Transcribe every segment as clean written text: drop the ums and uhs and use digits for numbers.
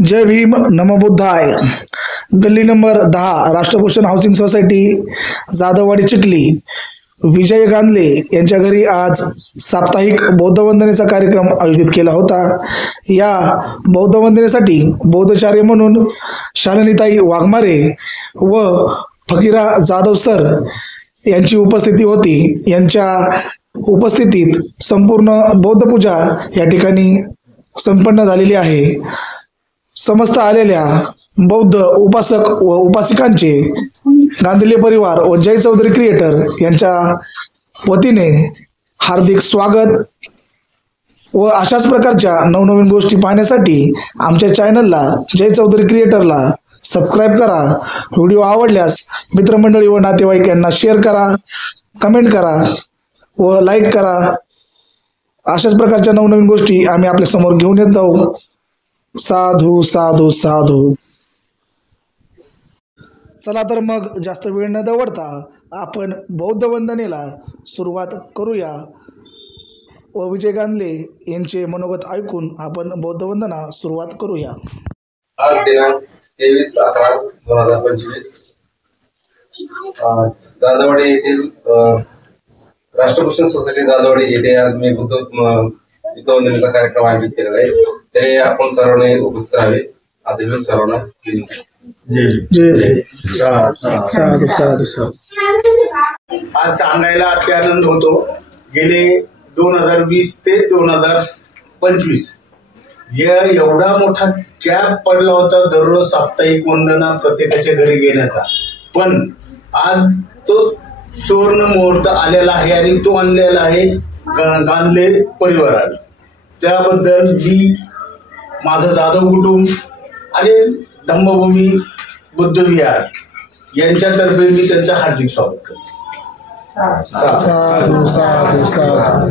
जय भीम नमो बुद्धाय. गल्ली number 10 Rashtrabhushan housing society Jadhavwadi Chikhli Vijay Gandhale यांच्या घरी आज साप्ताहिक बौद्ध वंदनेचा कार्यक्रम आयोजित केला होता. या बौद्ध वंदनेसाठी बौद्धचार्य म्हणून शालिनीताई वाघमारे व फकीरा जाधव सर यांची उपस्थिती होती. यांच्या उपस्थितीत संपूर्ण बौद्ध पूजा या ठिकाणी संपन्न झालेली आहे. समस्त आलेल्या बौद्ध उपासक व उपासिकांचे गांधीले परिवार व जय चौधरी क्रिएटर यांच्या वतीने हार्दिक स्वागत व अशाच प्रकारच्या नवनवीन गोष्टी पाहण्यासाठी आमच्या चॅनलला जय चौधरी क्रिएटरला सबस्क्राईब करा. व्हिडिओ आवडल्यास मित्रमंडळी व नातेवाईक यांना शेअर करा, कमेंट करा व लाईक करा. अशाच प्रकारच्या नवनवीन गोष्टी आम्ही आपल्या समोर घेऊन येत जाऊ. साधू साधू साधू. चला तर मग जास्त वेळ न दवडता आपण बौद्ध वंदनेला सुरुवात करूया व विजय गांधले यांचे मनोगत ऐकून आपण बौद्ध वंदना सुरुवात करूया. आज दिनांक 23/11/2025 जाधववाडी येथील राष्ट्रभूषण सोसायटी जाधववाडी येथे आज मी बुद्ध वंदनेचा कार्यक्रम आयोजित केलेला आहे. ते आपण सर्वांनी उपस्थित राहावे असे मी सर्वांना विनंती. आज सांगायला अत्यानंद होतो. गेले 2020 ते 2025 एवढा मोठा गॅप पडला होता दररोज साप्ताहिक वंदना प्रत्येकाच्या घरी घेण्याचा. पण आज तो सुवर्ण मुहूर्त आलेला आहे आणि तो आणलेला आहे गांधले परिवाराने. त्याबद्दल मी माझं जाधव कुटुंब आणि धम्मभूमी बुद्ध विहार यांच्यातर्फे मी त्यांचं हार्दिक स्वागत करतो. साधू साधू साधू.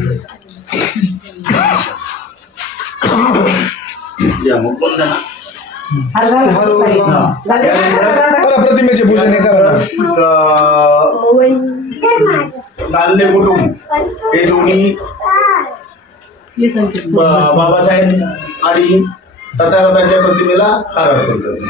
प्रतिमेचे पूजन करा. गांधले कुटुंब हे दोन्ही बाबासाहेब आणि तथागतांच्या प्रतिमेला हार अर्पण करतो.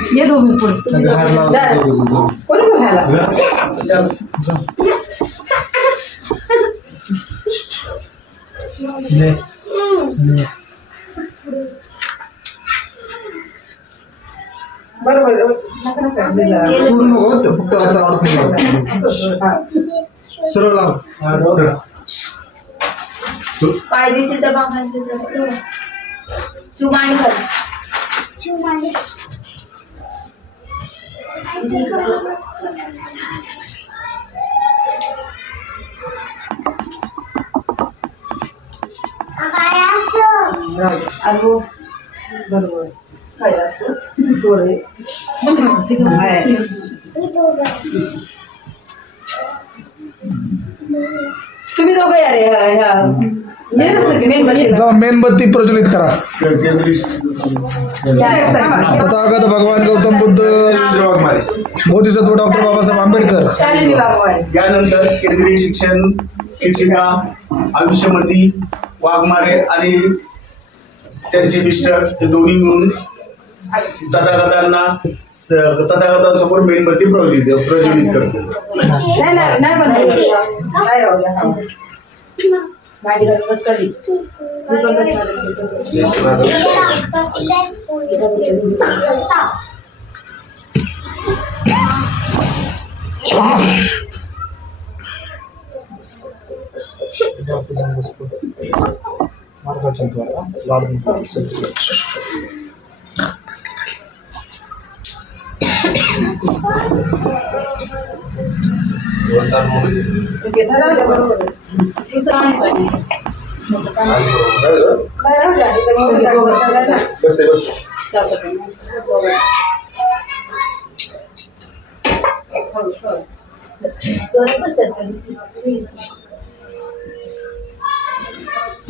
पायदेशीर दबाव चुमाणी कर बरोबर काय असं थोडे तुम्ही दोघं या रे. मेणबत्ती प्रज्वलित करा. तथागत भगवान गौतम बुद्ध, बोधिसत्व डॉक्टर बाबासाहेब आंबेडकर. यानंतर केंद्रीय शिक्षण शिक्षिका आयुष्यमती वाघमारे आणि त्यांचे मिस्टर हे दोन्ही मिळून तथागतांसमोर मेणबत्ती प्रज्वलित करतो.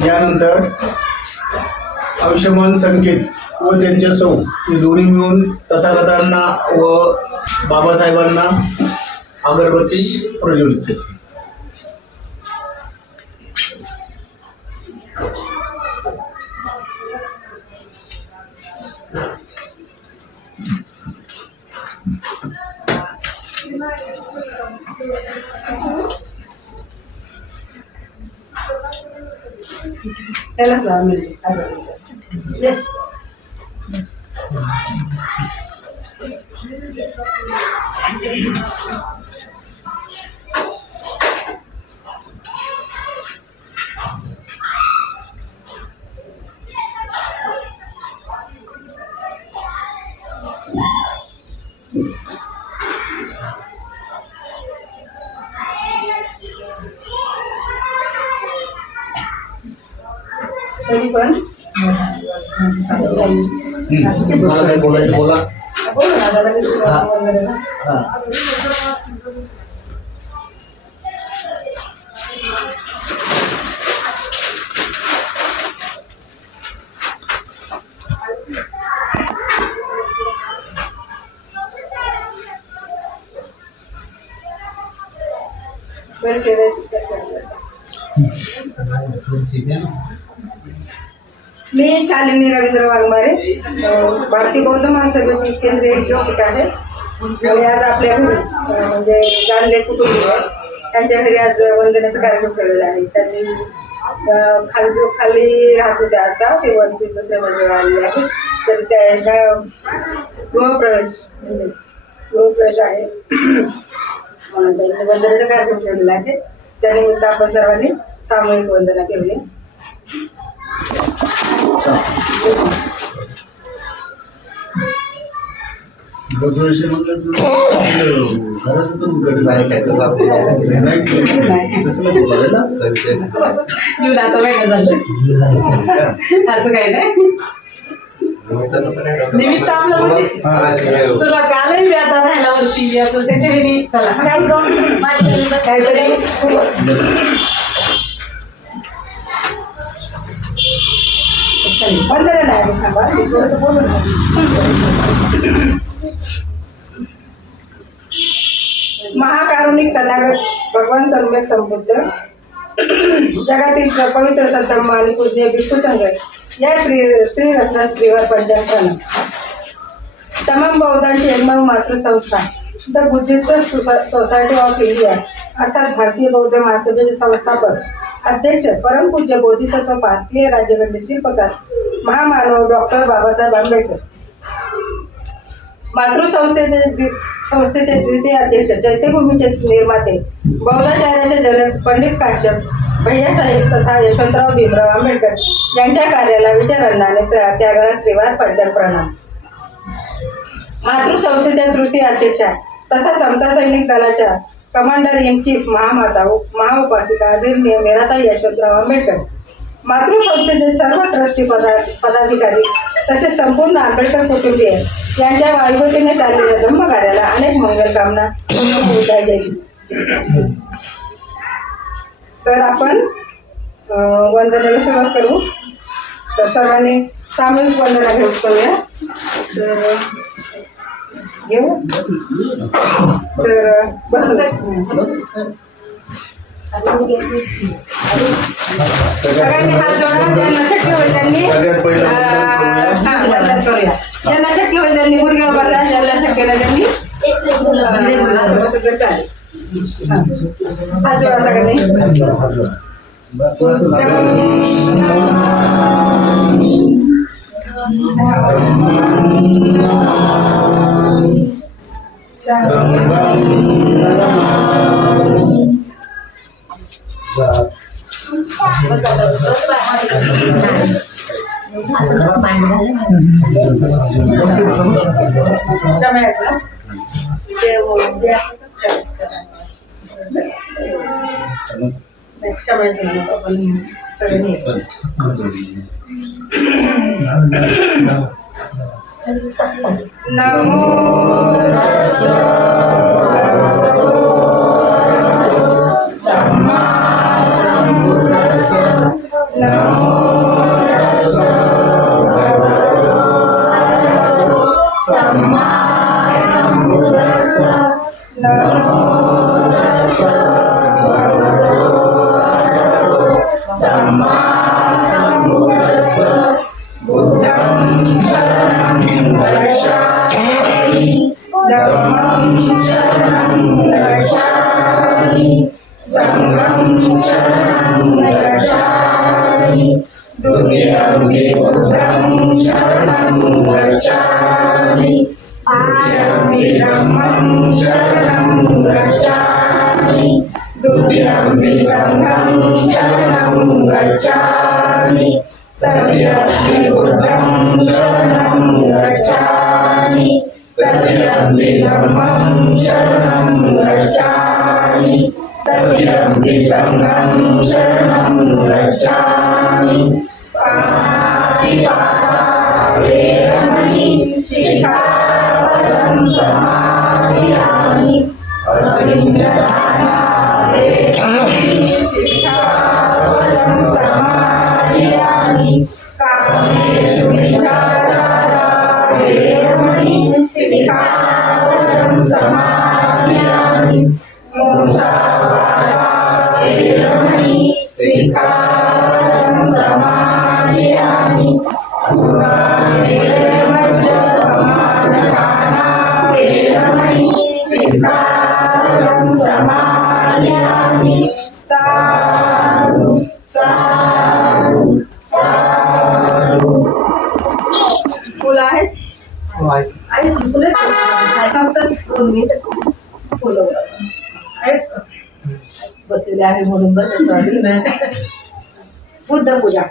यानंतर आयुष्यमान संकेत व त्यांच्या सौ हे दोन्ही मिळून तथागतांना व बाबासाहेबांना अगरबत्ती प्रज्वलित केली. त्यालाच लावा मिळते. तरी पण मला काय बोलायचं बोला. बोला ना, दादा, मी वगैरे ना. बरं केलं. मी शालिनी रवींद्र वाघमारे, भारतीय बौद्ध महासभेची केंद्रीय शिक्षिका आहे. आणि आज आपल्या घरी म्हणजे गांधे कुटुंबीय त्यांच्या घरी आज वंदनाचा कार्यक्रम ठेवलेला आहे. त्यांनी खाली राहत होत्या, आता ते वरती दुसऱ्या मजल्यावर आलेले आहे. तर त्यांना गृहप्रवेश आहे म्हणून त्यांनी वंदनाचा कार्यक्रम ठेवलेला आहे. त्यानिमित्त आपण सर्वांनी सामूहिक वंदना केली. विषय म्हटलं नाही काय तसं असं आता वेगळं झालं असं काही नाही. निमित्त आपलं म्हणजे सुरुवात आलंय मी आता राहायला वरती आपण त्याच्या वेळी चला काहीतरी महाकारुणिक तथागत भगवान सम्यक संबुद्ध जगातील पवित्र संतम आणि पूज्य भिक्खू संघ या त्रिरत्न स्त्रीवर पंचांकन तमाम बौद्धांची एकमेव मातृसंस्था the Buddhist society of India अर्थात भारतीय बौद्ध महासभेचे संस्थापक अध्यक्ष परमपूज्य बोधिसत्व भारतीय राज्यघटने शिल्पकार महामानव डॉक्टर बाबासाहेब आंबेडकर, मातृसंस्थेचे द्वितीय अध्यक्ष चैत्यभूमीचे निर्माते बौद्धाचार्याचे जनक पंडित काश्यप भैयासाहेब तथा यशवंतराव भीमराव आंबेडकर यांच्या कार्याला विचारांना आणि त्यागाला त्रिवार पंचांग प्रणाम. मातृसंस्थेच्या तृतीय अध्यक्षा तथा समता सैनिक दलाच्या कमांडर इन चीफ महामाता महाउपासिका आदरणीय मीराताई यशवंतराव आंबेडकर, मातृसंस्थेचे सर्व ट्रस्टी पदाधिकारी तसेच संपूर्ण आंबेडकर कुटुंबीय यांच्या वायुगतीने चाललेल्या धर्मकार्याला अनेक मंगलकामना तर आपण वंदनेला सुरुवात करू. तर सर्वांनी सामूहिक वंदना घेऊन करूया. तर घेऊ तर बसू सगळ्यांनी हात जोडा. ज्यांना शक्य होईल त्यांनी वंदन करूया. ज्यांना शक्य होईल त्यांनी गुडघ्यावर बसा, ज्यांना शक्य नाही त्यांनी चालेल. हात जोडा सगळ्यांनी. नमो गच्छामि आद्यमपि धम्मं शरणं गच्छामि द्वितीयमपि संघं शरणं गच्छामि तृतीयमपि बुद्धं शरणं गच्छामि तृतीयमपि धम्मं शरणं गच्छामि तृतीयमपि संघं शरणं गच्छामि पाणिपाता वेरमणि सिक्खापदं समादयामि अभिन्नदाना वेरमणि सिक्खापदं समादयामि कामेषु मिथ्याचारा वेरमणि सिक्खापदं समादयामि मुसावादा वेरमणि सिक्खापदं समादयामि सुरामेरमज्जपमानदाना वेरमणि सिक्खापदं समादयामि साधु साधु साधु फुलं आहेत आणि फुलं फक्त 2 मिनिटं फुलं आहेत बसलेले आहे म्हणून बघ सॉरी बुद्ध पूजा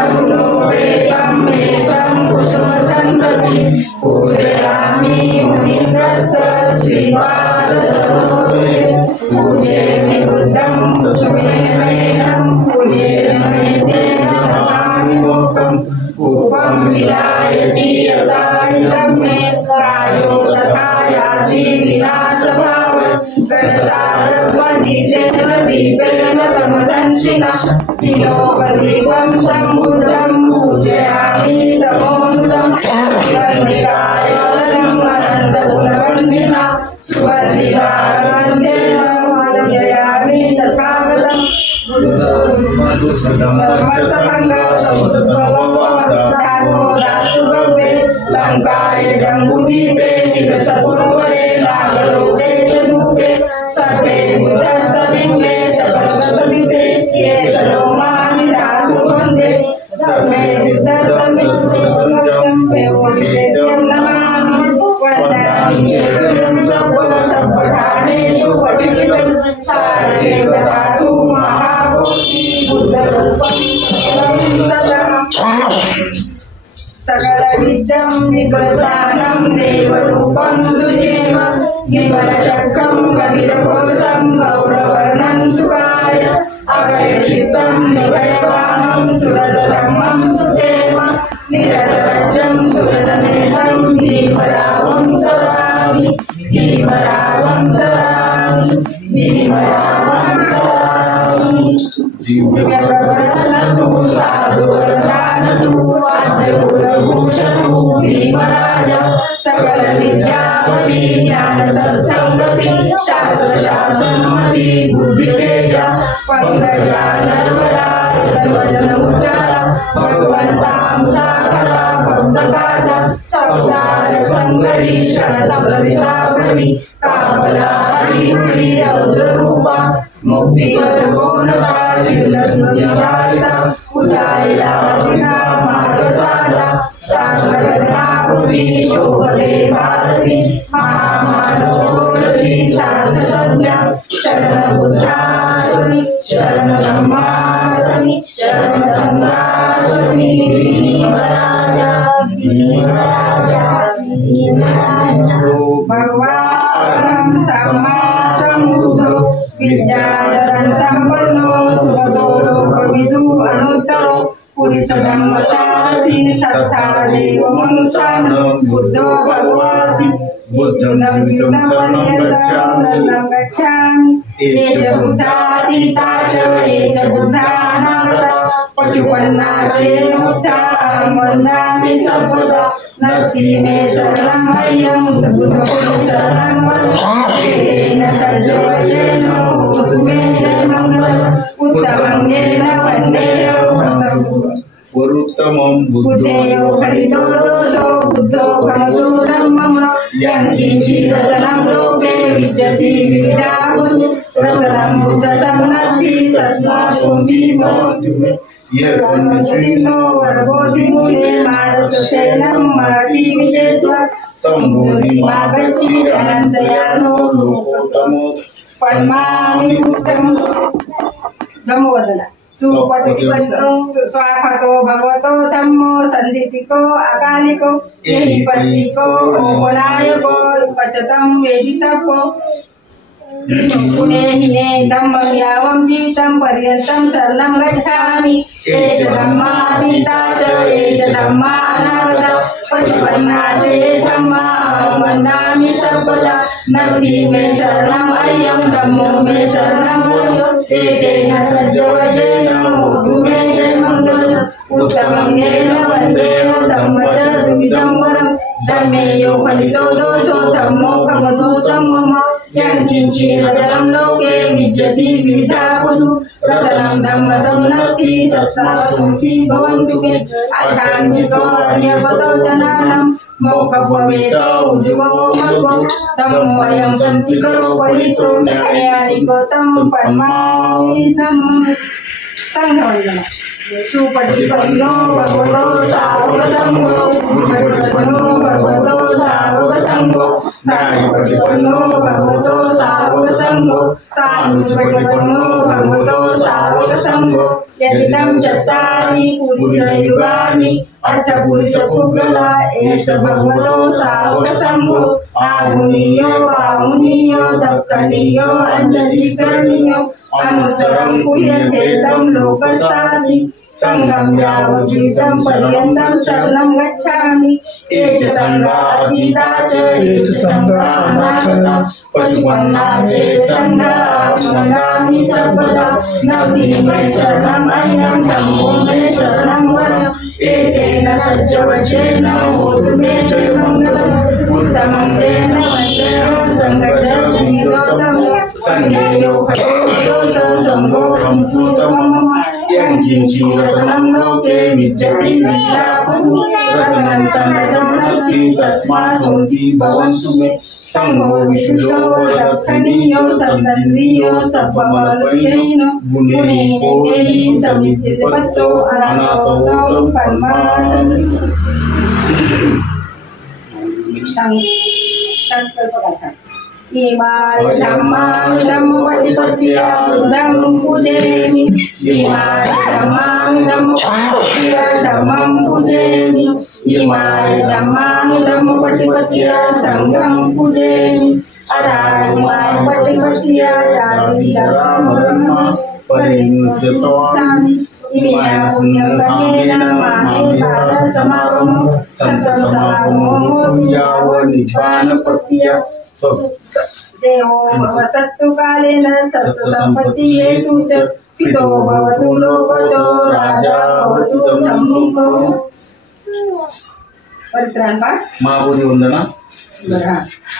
वणकण्डकुलोपेतं मेतं कुसुमसन्तति पूजयामि मुनीन्द्रस्य श्रीपादसरोजे पूजे बुद्धं कुसुमेन पूजे तेन नमामि मोक्षं पूपं विलायति यदाहितं मे कायो तथा याति विनाशभाव गणसारस्वतीदेवदीपेन समदंशिना दिनोपदीपं सम्बुद्धं पूजयामि तमोनुदं गन्धिकायवदनं अनन्तगुणवन्दिना सुवर्धिरानन्देन पूजयामि तथागतं लङ्काय जम्बुदीपे चिरसपुरवरे नागलोके च धूपे सर्वे बुद्धसबिम्बे सकलसदिसे ये सलोमादिधातु वन्दे सर्वे बुद्धसबिम्बं पेवोदितेत्यं नमामि वन्दामि चेतं सर्वसम्पठानेषु पठितं सारमेव धातु महाकोटि बुद्धरूपं सदा सकलविद्यं विप्रदानं देवरूपं सुजेव विमलचक्रं कविरघोषं गौरवर्णं सुखाय अभयचित्तं निभयवानं सुरधर्मं सुदेव निरतरजं सुरधमेधं भीमरावं सदामि भीमरावं सदामि भीमरावं सदामि दिव्यप्रबलनतु साधुवर्धानतु वाद्यकुलभूषणु भीमराज सकलविद्यावती ज्ञानसत्संगति शास्त्रशासनमति बुद्धितेज पंकजा नर्मदा वदनमुद्रा भगवन्तामुचाकरा भक्तकाजा सवदार संगरी शरदकविताकरी कामला हरिपुरी रौद्ररूपा मुक्तिकरगोणता जिल्लस्मृतिचारिता उदायला विना मार्गसाधा शास्त्रकर्णापुरी शोभते भारती महामानवोदरी साधुसंज्ञा शरणबुद्धासनि शरणधम्मासनि शरणसंघासनि भीमराजा भीमराजा भीमराजा भगवान् सम्मा सम्बुद्धो विद्याधरं सम्पन्नो सुगतो लोकविदु अनुत्तरो पुरुषधम्मसारथि सत्ता देवमनुसानं बुद्धो भगवति बुद्धं शरणं गच्छामि एच बुद्धातीता च एच बुद्धानागता पचुपन्ना चेमुक्ता वन्दामि सर्वदा नत्ति मे शरणं मह्यं बुद्धपुरुषशरणं तेन सज्जवचेन भूतु मे जयमङ्गलम् उत्तमङ्गेन वन्देयं वरुत्तमं बुद्धेयो खलितो दोषो बुद्धो खलतो धम्मम् यन्किञ्चिदतनं लोके विद्यति विद्याबुद्धि रतनं बुद्धसम्नत् तस्मात् यज्ञो वर्गोधिमूले मानसशयनं महति विजयत्वा सम्बोधिमागच्छि अनन्तयानो लोकोत्तमो पद्मामि भूतम् धम्मवदना सुपटिपन्नो स्वाखतो भगवतो धम्मो सन्दिटिको अकालिको एहि पस्तिको ओमनायको पचतं वेदितको पुनेहिने धम्मं यावं जीवितं पर्यन्तं शरणं गच्छामि एष धम्मातीता च एष धम्मा अनागता पचुपन्ना च ये धम्मा अहं वन्दामि सर्वदा नत्ति मे शरणम् अयं धम्मो मे शरणं गुरु एतेन सज्जवचेन होतु मे जयमङ्गलम् उत्तमं येन वन्देयो धम्म च द्विविधं वरम् धम्मे यो फलितो दोषो धम्मो खमधूतं मम यत्किञ्चिदतरं लोके विद्यति विद्या पुरु रतनं धम्म सम्नक्ति सस्मासुखी भवन्तु मे अर्थान्विको अन्यपतो जनानां मोक्षभवेशो उज्ज्वलो मग्गो धम्मोऽयं सन्तिकरो पठितो न्यायानिको तं पद्मावितं संघवन्दना सुपटिपन्नो भगवतो सार्वसंघो सुपटिपन्नो भगवतो सार्वसंघो सायुपटिपन्नो भगवतो सार्वसंघो सानुपटिपन्नो भगवतो सार्वसंघो यदिदं चत्वारि पुरुषयुगानि अर्थपुरुषपुद्गला एष भगवतो सार्वसंघो आमुनीयो दक्षिणीयो अञ्जलिकरणीयो अनुसरं क्रियते तं लोकस्तादि संगं यावज्जीवितं पर्यन्तं शरणं गच्छामि एच संगातीता च एच संगानाथा पशुपन्ना च संगा वन्दामि सर्वदा नत्ति मे शरणम् अयं धम्मो मे शरणं वरम् एतेन सज्जवचेन होतु मे जयमङ्गलम् उत्तमं तेन वन्देयो सङ्गतं संज्ञेयो फलोऽसो सम्भोगं पूतमम् यत्किञ्चिदतरं लोके विद्यति विद्या पुरु रतनं सम्नक्ति तस्मात् सोऽपि भवन्तु मे संघो विशुद्धो दक्षिणीयो सन्तन्द्रियो सर्वमर्पयेन गुणेनेकैः समितिपत्तो अनासोऽतं पद्मानि संकल्प कथा इमाय धम्मानि धम्मपटिपत्या बुद्धं पूजयामि इमाय धम्मानि धम्मपटिपत्या धम्मं पूजयामि इमाय धम्मानि धम्मपटिपत्या संघं पूजयामि अदाइमाय पटिपत्या दारिद्र्यं परिमुच्य स्वामी इमेन पुण्यं कर्मेण माहे पादसमागमो सन्तसमागमो यावन्निपानपत्या देवो भवसत्तु कालेन सत्सम्पत्ति हेतु च पितो भवतु लोकजो राजा भवतु धम्मिको परित्राण पाठ महापुरी वंदना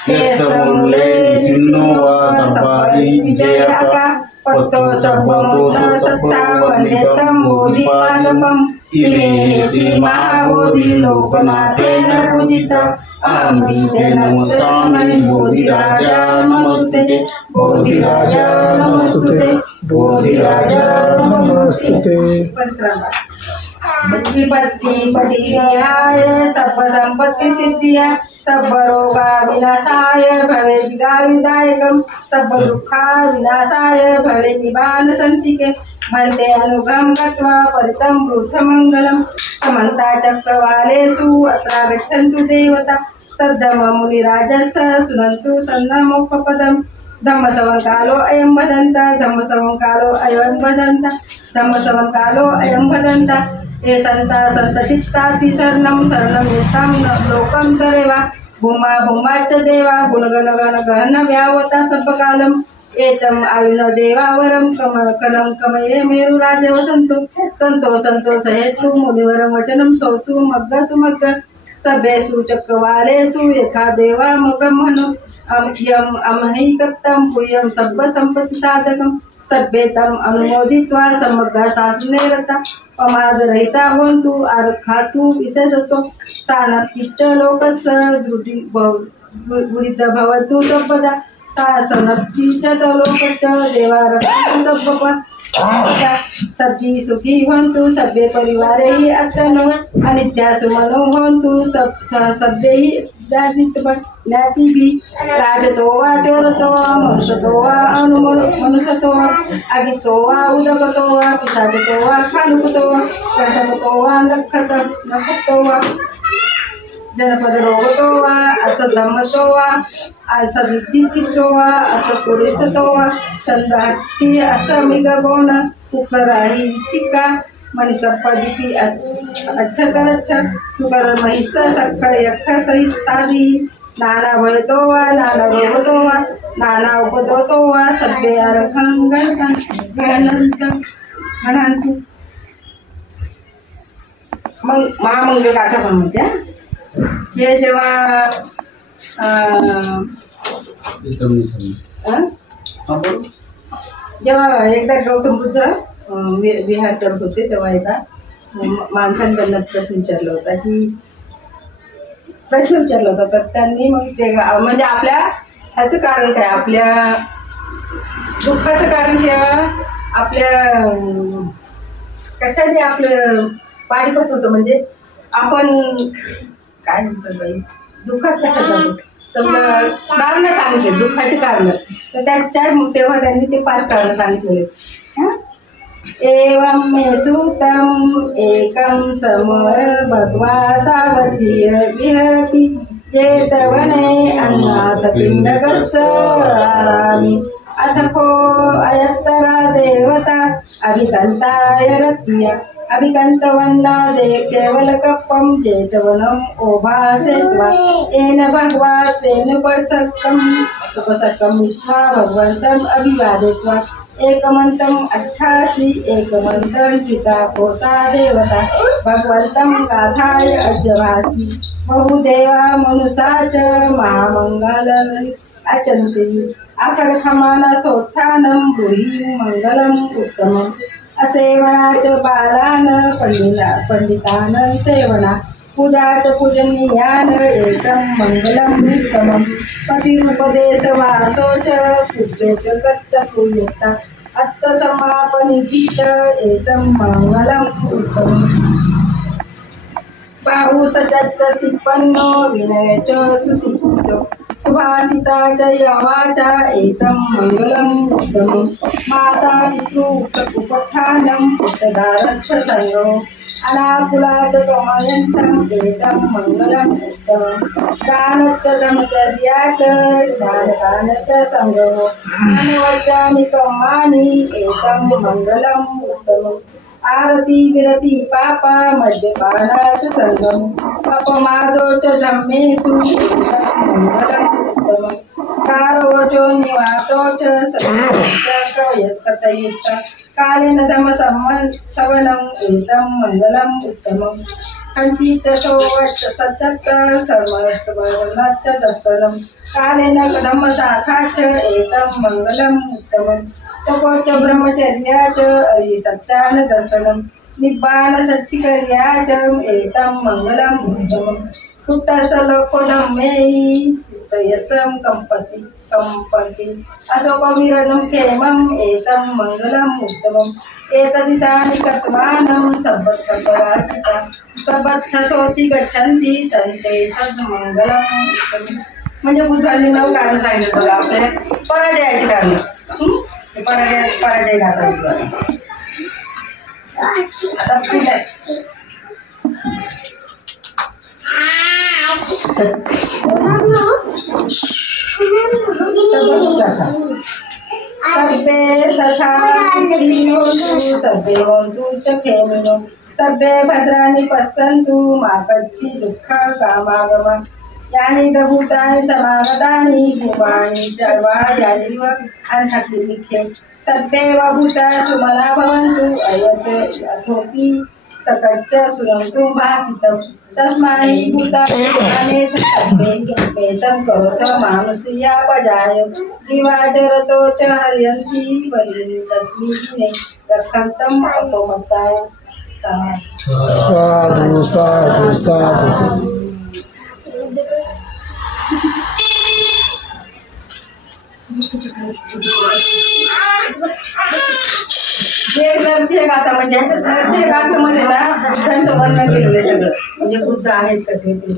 केशमूले सिन्नो वा संपादि विजयका पत्तो सर्वभूत सत्ता वन्दितं बोधिपादपम् इमे महाबोधि लोकनाथेन पूजिता अहं नमस्तामि बोधिराजा नमस्ते बोधिराजा नमस्ते बोधिराजा नमस्ते विपत्ति पटियाय सर्वसंपत्ति सिद्धिया सर्वरोगा विनाशाय भवे विदायकं सर्वदुःखा विनाशाय भवे निवान सन्तिके भन्ते अनुगं गत्वा परितं वृद्धमङ्गलं समन्ता चक्रवालेषु अत्र गच्छन्तु देवता सद्धर्ममुनिराजस्य शृण्वन्तु सन्नमोक्षपदम् धम्मसवङ्कालो अयं वदन्त धम्मसवङ्कालो अयं वदन्त धम्मसवङ्कालो अयं वदन्त ये सन्ता सन्तचित्ताति शरणं येषां लोकं सरेवा भूमा भूमाच्च देवा गुणगणगणगहन व्यावता सर्वकालम् एतम् आयुनो देवावरं कलं कमये मेरुराज वसन्तु सन्तो सहेतु मुनिवरं वचनं सौतु मग्ग सुमग्ग सभ्येषु चक्रवालेषु यथा देवा ब्रह्मणो अह्यम् अमहैकत्तं पुयं सर्वसम्पत्तिसाधकं सभ्येतम् अनुमोदित्वा समग्र शासने रता प्रमादरहिता होन्तु आरक्षातु विशेषतो स्थानपिच्च लोकस्य वृद्ध भवतु सर्वदा सासनप्तीच्या लोकच देवार सती सुखी भवन्तु सर्वे परिवारैः अस्तनो अनित्यासु मनो भवन्तु सभ्यैः ज्ञातिभिः राजतो वा चोरतो वा मनुष्यतो वा मनुष्यतो वा अगितो वा उदकतो वा पिशाचतो वा खानुकतो वा कंठकतो वा नखतो वा जनपद रोगतो वा असं धमतो वा असं विद्युतो वा असं पुरेसतो वा संदाटी असं मिगबोन कुकराही चिका मणिसप्पदिकी अच्छा करच्छा सुकर महिसा सक्कर यक्खा सहित साधी नाना भयतो वा नाना रोगतो वा नाना उपद्रवतो वा सभ्य घणांतू मग महामंगल काका पण म्हणत्या हे जेव्हा एकदा गौतम बुद्ध विहार करत होते तेव्हा एका माणसाने त्यांना प्रश्न विचारला होता तर त्यांनी मग ते म्हणजे आपल्या ह्याचं कारण काय, आपल्या दुःखाचं कारण किंवा आपल्या कशाने आपलं पाणीपत होतं, म्हणजे आपण काय म्हणतात बाई दुःखात कशात जातो समजा कारण सांगितले दुःखाचे कारण, तर तेव्हा त्यांनी ते 5 कारण सांगितलेले. एवं मे सूतम एकम समर भगवा सावधीय विहरती चेतवने अन्नाथ पिंडकस्सरामि अथको अयत्तरा देवता अभिकंताय रत्या अभिकंतवन्ना दे केवलकप्पं चेतवनम् ओभासेत्वा येन भगवा तेन उपसक्कम् इत्वा भगवन्तम् अभिवादित्वा एकमन्तं 88 एकमन्तं सीताकोसा देवता भगवन्तं गाथाय अजभासि बहुदेवा मनुषा च महामङ्गलम् अचन्ति अखडखमानसोत्थानं भूरि मङ्गलम् उत्तमम् असेवनाच बालान पंडितान सेवना पूजाच पूजनीयान एकं मंगलम उत्तमम् पतिरुपदेश वासोच पूजेच कत्तपूयता अत्तसमापनिधि च एकं मंगलम उत्तमम् बाहुसज्जच्च सिपन्नो विनयच सुसिद्धो सुभाषिता च यवाचा एकं मंगलम् उत्तमम् माता पितृ उपठानं पुत्रदारच्छ संयो अनाकुलाच त्वमयन्तम् एकं मंगलम् उत्तमम् दानच्च ब्रह्मचर्याच ज्ञानदानच्च संगो ज्ञानवच्चानि कर्माणि एकं मंगलम् उत्तमम् आरती विरती पापा मद्यपानाच संगम अपमादोच धम्मेषु कारोचो निवातोच कथयित कालेन धम सवनं एतं मंगलम् उत्तमम् कंचितशो वच्च सच्च सर्ववर्णच्च दर्शनं कालेन धम्म शाखाच एतं मंगलम् उत्तमम् तपोच ब्रह्मचर्याच अरिसच्चान दर्शनं निब्बाण सच्चिकर्याच एतं मंगलम् उत्तमम् कुट्टस लोकोधम्मेहि यशं कंपति अशोकवीरनं क्षेमम् एतं मंगलम् उत्तमम् एतदिशानि कस्मानं सबत्कपराचिता सबत्थसोति गच्छन्ति तन्ते सद्मंगलम् उत्तमम्. म्हणजे बुद्धांनी 9 कारण सांगितलं बघा आपल्या पराजयाची कारण. पराजय घातात आता पुढे सभ्ये सखा सभ्ये होन्तु च खेमिनो सभ्ये भद्राणि पश्यन्तु मा कच्चित् दुःख कामागम यानि भूतानि समागतानि भुवानि सर्वाणि अनहसि लिखे सभ्येव भूता सुमना भवन्तु अयत् अथोपि सकच्च सुरन्तु भासितम् तस्मै भूतानि सभ्येतं करोत मानुषीयापजाय दिवाचरतो च हर्यन्ति वरितस्मिन् रक्षन्तम् अपमत्ताय साधु साधु साधु. वर्णन केलेलं आहे सगळं, म्हणजे बुद्ध आहेत कसे ते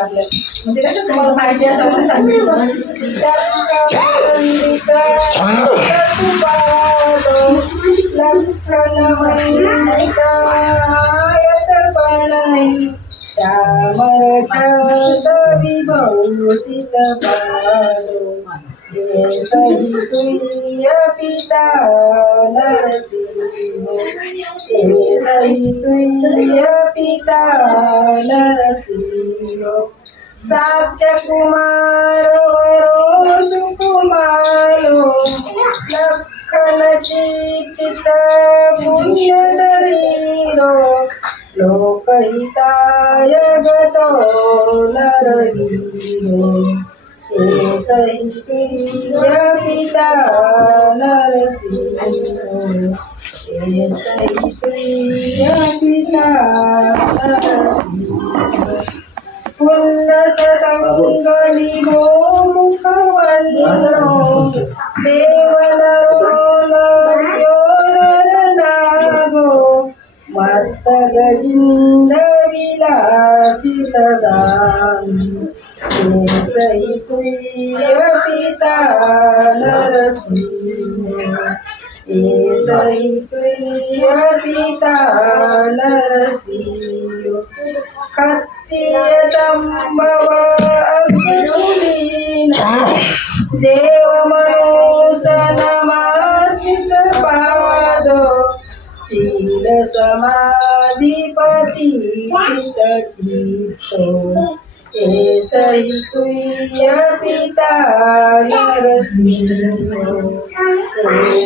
आपल्या म्हणजे कसं तुम्हाला माहिती असं म्हणून सांगितलं. सही तुय पिता नरसिंह, सही तुय पिता नरसिंह, सात्य कुमार वरो सुकुमारो, लखन चित्त पुण्य शरीरो, लोकहिताय गतो नरवीरो, सही तुय पिता नरसिंह, सही तुय पिता नरसिंह, पुण्य सतंगली भो मुखवल्लो, देवनरो नर्यो नरनागो, मत्त गजिंद विलासित दानी, सही तुय पिता नरसिंह, सही तुय पिता नरसिंह, क्षत्रिय संभव अग्निलीना, देव मनुष्य नमासित पाद, शील समाधिपति चित्तो, सही तुय पिता नरसिंह,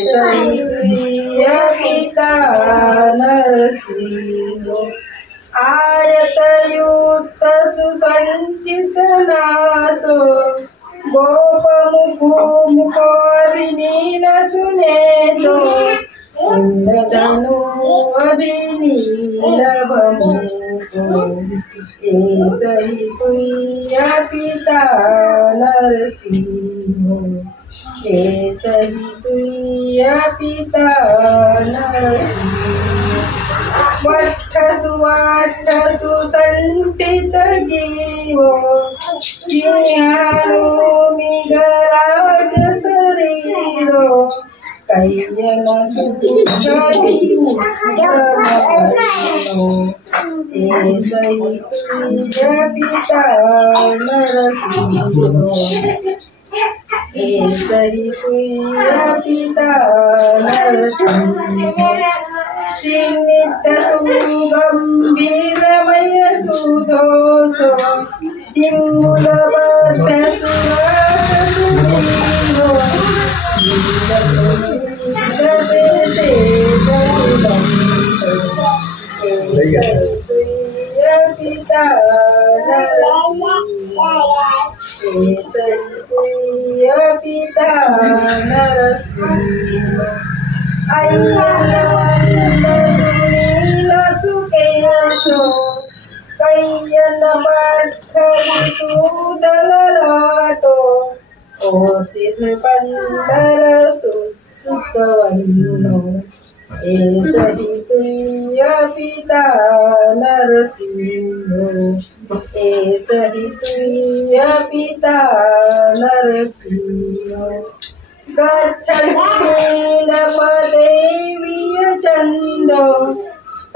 सही तुय पिता नरसिंह, आयत युक्त सुसंचित नासो, गोप मुखो विनील सुनेतो, इंद्रधनु अभिनील बमुखो, सही तुय पिता नरसिंह, सही तुय पिता नरसिंह, वट्ठ सुवाट्ठ सुसंठित जीवो, सिंहानु मिगराज शरीरो, कैयन सुखी मुक्तमनो, सही तुय पिता नरसिंह, सही तुय पिता नरसिंह, नित्य सुगंभीरमय सुदोषो, सिंहुलबद्ध सुरत सुनीलो, तुय पिता नरसिंह, तुय पिता नरसिंह, सुनील सुकेशो, कैयन पठ्ठली सुदललाटो, ओसित पंडर सुखवन्नो, सही तुय पिता नरसिंह, सही तुय पिता नरसिंह, गच्छन्नीलपदे वियचन्दो,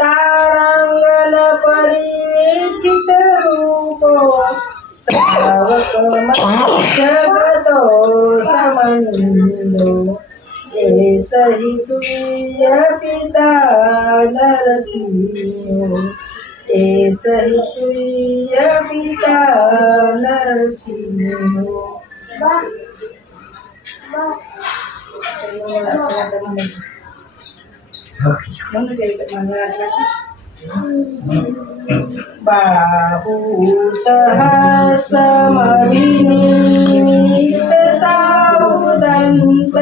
तारांगन परिवेष्टित रूपो, श्रावक जगतो समन्दो, सही तुय पिता नरसिंह, सही तुय पिता नरसिंह, बाहु सहस्रमभिनिमित साउदन्त,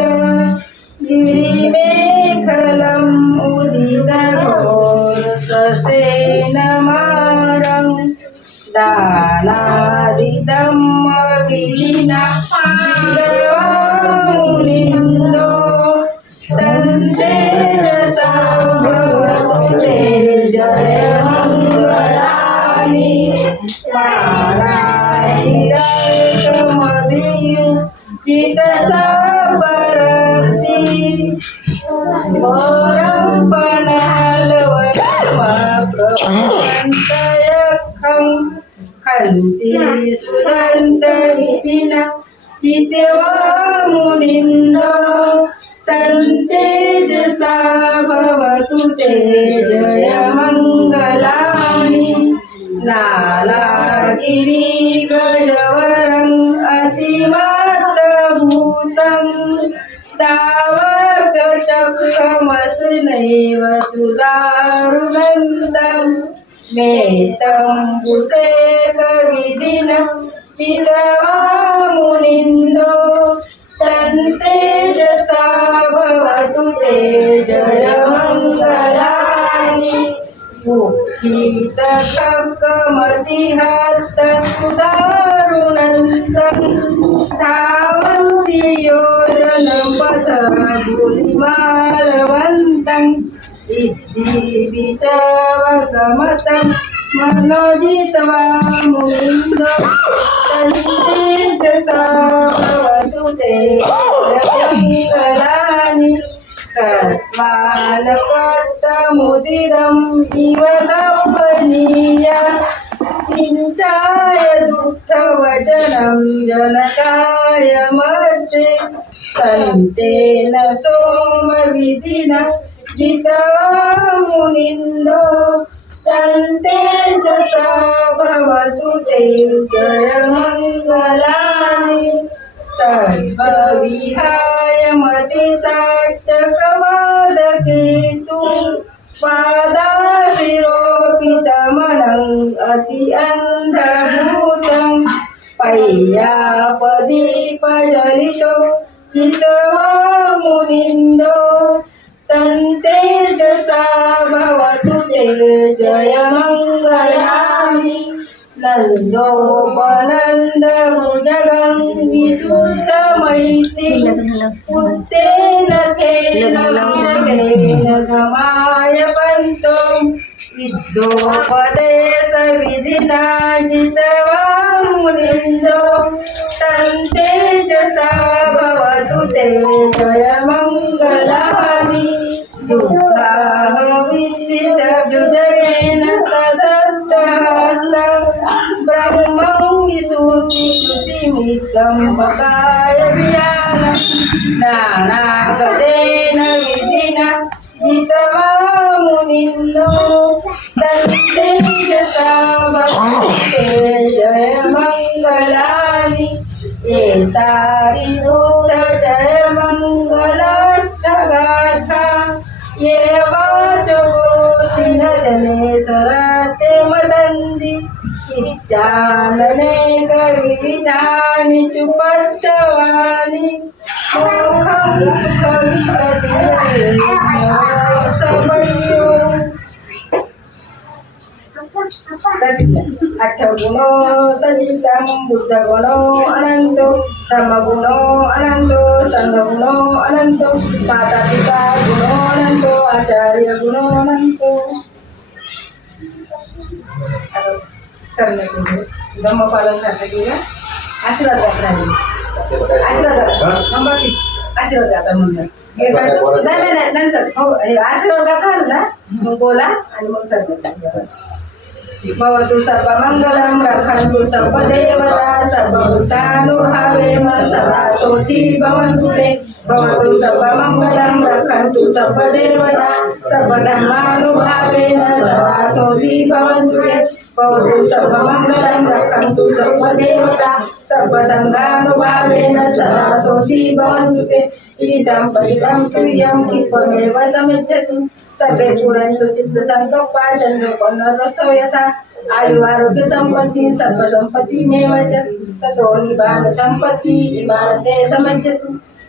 गिरिमेखलम् उदित घोर ससेनमारं, दानादिदम् विलीना मुनिन्दो, तन्ते जय मंगल पारायणमभियु चितसापरति घोरं पनलवयमप्रभवन्तयखं हन्ति सुदन्तविधिना चित्वा मुनिन्दो तन्तेजसा भवतु ते जयमङ्गलानि नालागिरि गजवरं अतिमात्रभूतं तावकचक्रमसनैव सुदारुणन्तं मेतं बुसेकविधिना चित्वा मुनिन्दो तन्तेजसा भवतु ते जयमङ्गलानि मुखितकमतिहस्तसुदारुणन्तं धावन्ति योजनपथगुलिमालवन्तं इद्धिविषवगमतं मनोजित्वा मुनिन्दो तन्तेजसा भवतु ते जयमङ्गलानि कट्टमुदिरं इव कम्पनीय किञ्चाय दुःखवचनं जनकाय मर्ते सन्तेन सोमविधिना जित्वा मुनिन्दो तन्तेजसा भवतु ते जयमङ्गलानि सर्वविहाय मतिसाक्षकवादकेतु पादाविरोपितमनं अति अन्धभूतं पय्यापदीपजलितो चित्वा मुनिन्दो तन्तेजसा भवतु ते जयमङ्गलानि नन्दोपनन्दभुजगं विद्युतमैत्री उत्तेन तेन गमाय पन्तो विद्योपदेशविधिना जित्वा मुनिन्दो तन्तेजसा भवतु ते जयमङ्गलानि दुःखाविद्युतभुजगेन तदर्थान्तं ब्रह्मं विशुद्धिश्रुतिमितं बकाय वियानं नानागतेन विधिना जित्वा मुनिन्दो तन्तेजसा भवतु ते जयमङ्गलानि एतारिभूत जयमङ्गलाष्टगाथा ये वाचकोऽसिनजने सरते मदन्ति इत्याननेकविविधानि चुपच्चवानि मोखं सुखं प्रतिसमयो अठगुणो सजितं बुद्धगुणो अनन्तो धम्मगुणो अनन्तो संघगुणो अनन्तो माता पिता गुणो अनन्तो आचार्य गुणो अनन्तो करने के लिए धम्मपालन करने के लिए आशीर्वाद रखना है आशीर्वाद नंबर आशीर्वाद आता म्हणून नाही नंतर हो आशीर्वाद घातला ना मग बोला आणि मग सर्व भवतु सर्वमङ्गलं रक्षन्तु सर्वदेवता सर्वभूतानुभावेम सदा सोऽधि भवन्तु ते भवतु सर्वमङ्गलं रक्षन्तु सर्वदेवता सर्वधर्मानुभावेन सदा सोऽधि भवन्तु ते भवतु सर्वमङ्गलं रक्षन्तु सर्वदेवता सर्वसङ्गानुभावेन सदा सोऽधि भवन्तु ते इदं परिदं प्रियं कित्वमेव समिच्छतु सर्वे पुरन्तु चित्तसङ्कल्पा चन्द्रकोणरसो यथा आयु आरोग्य संपत्ति सर्व संपत्ति मेव च ततो निबाण संपत्ति इमानते समज्जतु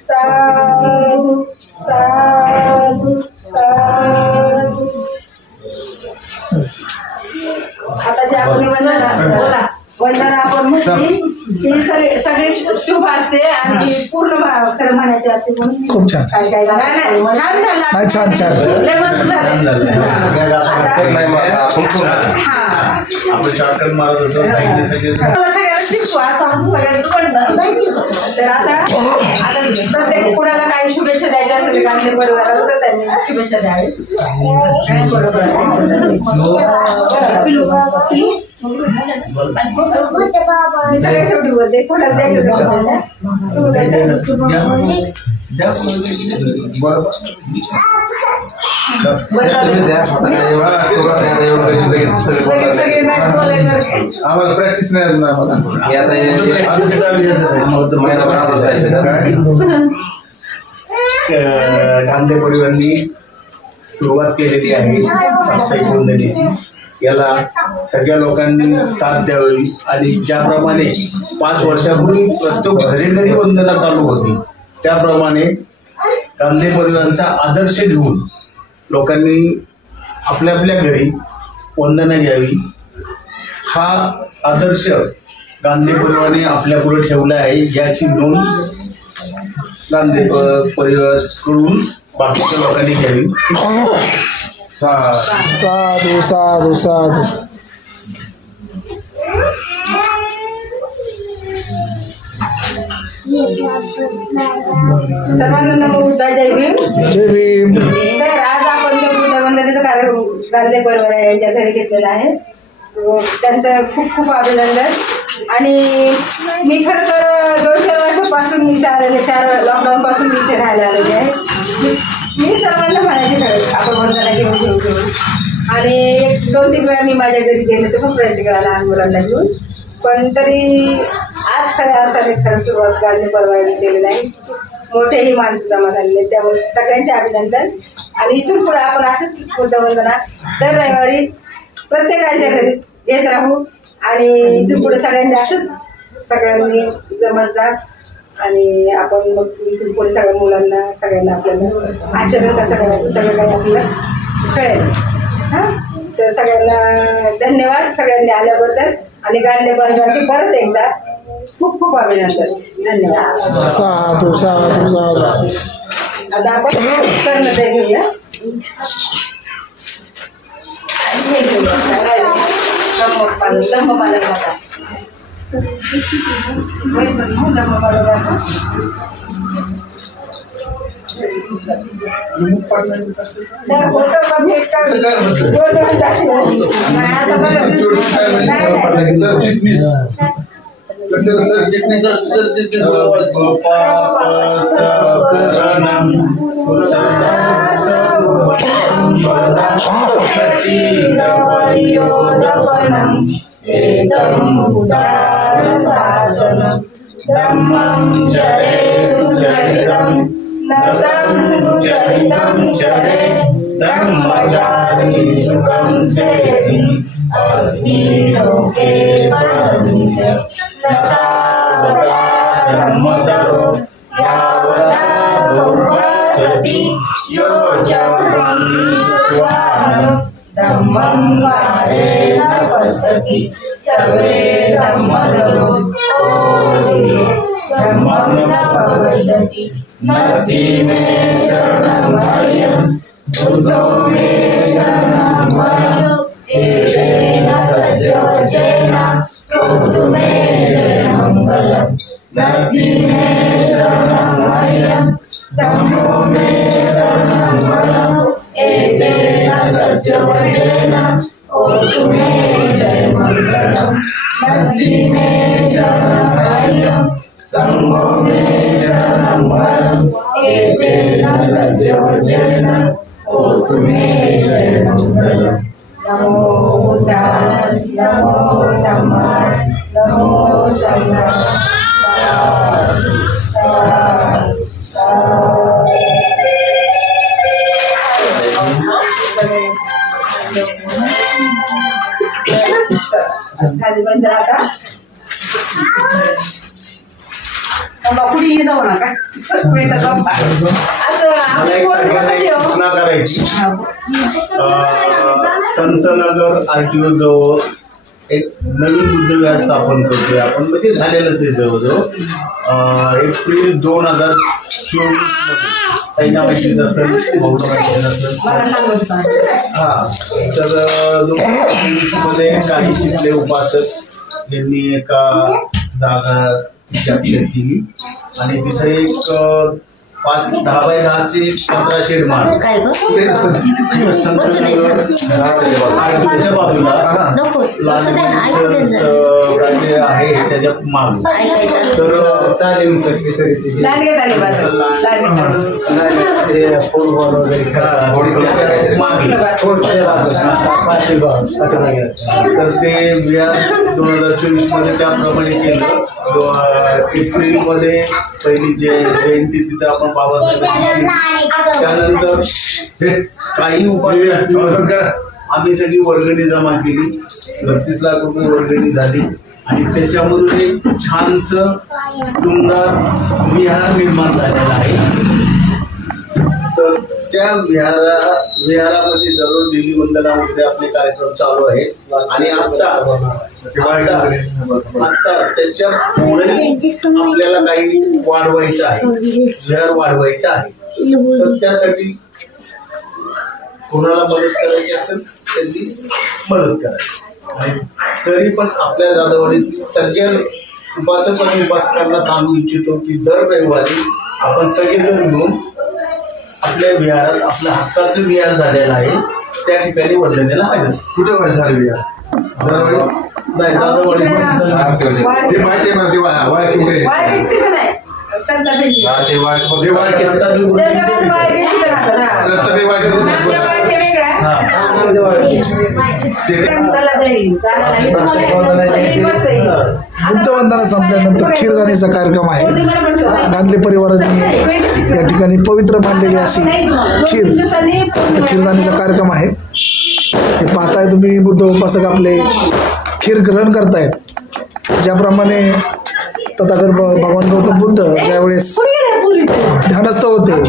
साधु साधु साधु आता जे आपण वंदना आपण म्हटली ही सगळी शुभ असते आणि पूर्ण खरं म्हणायचे असते म्हणून खूप छान. काय काय नाही, नाही, छान झालं. नाही, छान छान. लय मस्त झालं. आपण शॉर्टकट मारत होतो मला सगळ्यांना शिकवा असं आमचं सगळ्यांचं म्हणणं. तर आता प्रत्येक कुणाला काही शुभेच्छा द्यायच्या असेल गांधी परिवाराला तर त्यांनी शुभेच्छा द्यावी. मी सगळ्या शेवटी बोलते कोणाला द्यायचं सगळे नाही बोलायचं. आम्हाला प्रॅक्टिस नाही अजून गांधी परिवारांनी सुरुवात केलेली आहे साप्ताहिक वंदनेची. याला सगळ्या लोकांनी साथ द्यावी आणि ज्याप्रमाणे 5 वर्षापूर्वी प्रत्येक घरी वंदना चालू होती त्याप्रमाणे गांधी परिवारांचा आदर्श घेऊन लोकांनी आपल्या आपल्या घरी वंदना घ्यावी. हा आदर्श गांधी परिवाराने आपल्या पुढे ठेवला आहे याची नोंद गांधी परिवाराकडून बाकीच्या लोकांनी घ्यावी. साधू साधू साधू. सर्वांना नमो बुद्धाय. जय भीम. जय भीम. तर आज आपण जो बुद्धवंदनेचा कार्यक्रम गांधी परिवार यांच्या घरी घेतलेला आहे त्यांचं खूप खूप अभिनंदन. आणि मी खरं तर 2-4 वर्षापासून इथे आलेले 4 लॉकडाऊन पासून मी इथे राहायला आलेले आहे. मी सर्वांना म्हणायचे खरं आपण वंदना घेऊन आणि 1-2-3 वेळा मी माझ्या घरी गेले तर खूप प्रयत्न केला लहान मुलांना घेऊन. पण तरी आज खऱ्या अर्थाने खरं सुरुवात गांधी परिवाराने केलेलं आहे. मोठेही माणसं जमा झालेले त्यामुळे सगळ्यांचे अभिनंदन. आणि इथून पुढे आपण असंच बुद्धवंदना दर रविवारी प्रत्येकाच्या घरी येत राहू आणि इथून पुढे सगळ्यांनी असंच सगळ्यांनी जमत जा आणि आपण मग इथून पुढे सगळ्या मुलांना सगळ्यांना आपल्याला आचरण कसं करायचं सगळं काही आपल्याला कळेल. हां तर सगळ्यांना धन्यवाद सगळ्यांनी आल्याबद्दल आणि गांधी परिवाराचे परत एकदा खूप खूप अभिनंदन. धन्यवाद. साधू साधू साधू. आता आपण सर्ण ते घेऊया. धम्मं चरे सुचरितं नतं चरितं चरे धम्मचारी सुखं सेति अस्मि लोके परं च नतावता धम्मदरो यावता भुवसति यो च धम्मं कालेन पश्यति सर्वे धम्मदरो धम्मं न भविष्यति नति मे शरणं भयं बुद्धो मे शरणं भयं एषेण सज्जवचेन होतु मे जयमङ्गलम् नति मे शरणं भयं धम्मो मे शरणं भयं एतेन सज्जवचेन होतु मे जयमङ्गलम् नति मे शरणं भयं संघो मे शरणं भयं एतेन सज्जवचेन होतु मे जयमङ्गलम् नमो बुद्धाय नमो धम्माय नमो संघाय. खाली बंद आता कुठेही जाऊ नका. मला एक सगळ्यांना एक सूचना करायची. संतनगर RTO जवळ एक नवीन बुद्धविहार स्थापन करतोय आपण, म्हणजे झालेलंच आहे जवळजवळ. एप्रिल 2024 मध्ये ताईंना माहितीच असेल, भाऊला माहितीच असेल. हा, तर 2024 मध्ये काही शिकले उपासक यांनी एका जागा कॅप्चर केली आणि तिथे एक 10 बाय 10ची 15 शेड माळ संतच्या बाजूला आहे त्याच्या माग. तर तर ते विहार 2024 मध्ये त्याप्रमाणे केलं. एप्रिलमध्ये पहिली जयंती तिथे आपण बाबासाहेबांची, त्यानंतर काही उपासक आम्ही सगळी वर्गणी जमा केली. 32 लाख रुपये वर्गणी झाली आणि त्याच्यामधून एक छानसं सुंदर विहार निर्माण झालेला आहे. तर त्या विहारामध्ये दररोज देवी वंदना वगैरे आपले कार्यक्रम चालू आहेत. आणि आता त्याच्या पुढे आपल्याला काही वाढवायचं आहे, विहार वाढवायचं आहे. तर त्यासाठी कोणाला मदत करायची असेल त्यांनी मदत करायची. आणि तरी पण आपल्या जाधववाडीत सगळ्या उपासक आणि उपासकांना सांगू इच्छितो की दर रविवारी आपण सगळेजण मिळून आपल्या विहारात, आपल्या हक्काचं विहार झालेलं आहे त्या ठिकाणी वंदनेला हजर. कुठे झालं विहार? नाही, जाधववाडी बुद्धवंदना संपल्यानंतर खीरदानीचा कार्यक्रम आहे. गांधले परिवाराने या ठिकाणी पवित्र मानलेली अशी खीरदानीचा कार्यक्रम आहे. हे पाहताय तुम्ही, बुद्ध उपासक आपले खीर ग्रहण करतायत. ज्याप्रमाणे तथागत भगवान गौतम बुद्ध ज्यावेळेस ध्यानस्थ होते,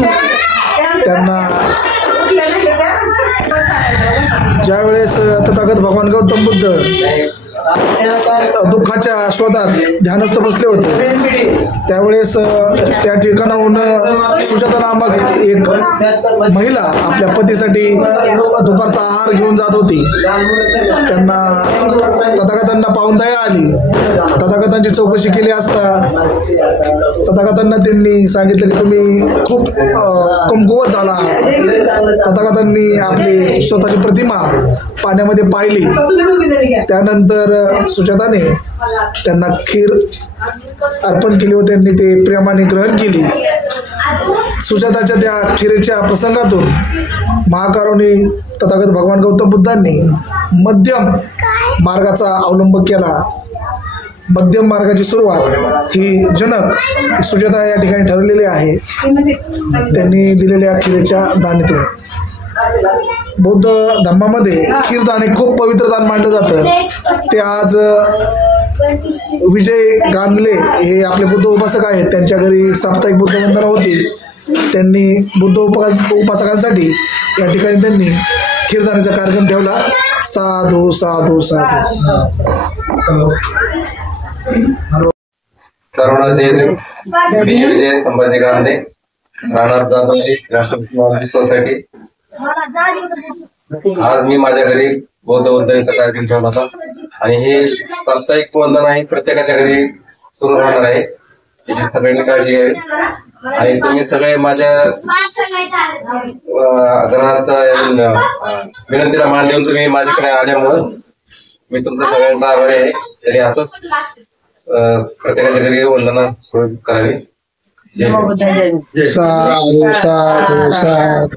त्यांना ज्यावेळेस तथागत भगवान गौतम बुद्ध दुःखाच्या शोधात ध्यानस्थ बसले होते, त्यावेळेस त्या ठिकाणाहून सुजाता नामक एक महिला आपल्या पतीसाठी दुपारचा आहार घेऊन जात होती. तथागतांना पाहून दया आली. तथागतांची चौकशी केली असता तथागतांना त्यांनी सांगितलं की तुम्ही खूप कमकुवत झाला. तथागतांनी आपली स्वतःची प्रतिमा पाण्यामध्ये पाहिली. त्यानंतर सुजाताने त्यांना खीर अर्पण केली व त्यांनी ते प्रेमाने ग्रहण केली. सुजाताच्या त्या खीरेच्या प्रसंगातून महाकारुणी तथागत भगवान गौतम बुद्धांनी मध्यम मार्गाचा अवलंब केला. मध्यम मार्गाची सुरुवात ही जनक सुजाता या ठिकाणी ठरलेली आहे, त्यांनी दिलेल्या खीरेच्या दानातून. बौद्ध धर्मामध्ये खीरदान हे खूप पवित्र दान मानलं जातं. ते आज विजय गांधले हे आपले बुद्ध उपासक आहेत, त्यांच्या घरी साप्ताहिक बुद्ध वंदना होती. त्यांनी बुद्ध उपासकांसाठी या ठिकाणी त्यांनी खीरदानाचा कार्यक्रम ठेवला. साधू साधू साधू. सर्वांना मी विजय संभाजी गांधले, राहणार जाधववाडी, राष्ट्रपती सोसायटी. आज मी माझ्या घरी बौद्ध वंदनेचा कार्यक्रम ठेवला होता आणि हे साप्ताहिक वंदना ही प्रत्येकाच्या घरी सुरू राहणार आहे. याची सगळ्यांनी काळजी घ्यावी आणि तुम्ही सगळे माझ्या घराचा विनंतीला मान देऊन तुम्ही माझ्याकडे आल्यामुळे मी तुमच्या सगळ्यांचा आभारी आहे. तरी असंच प्रत्येकाच्या घरी वंदना सुरू करावी. जय साधू साधू साधू.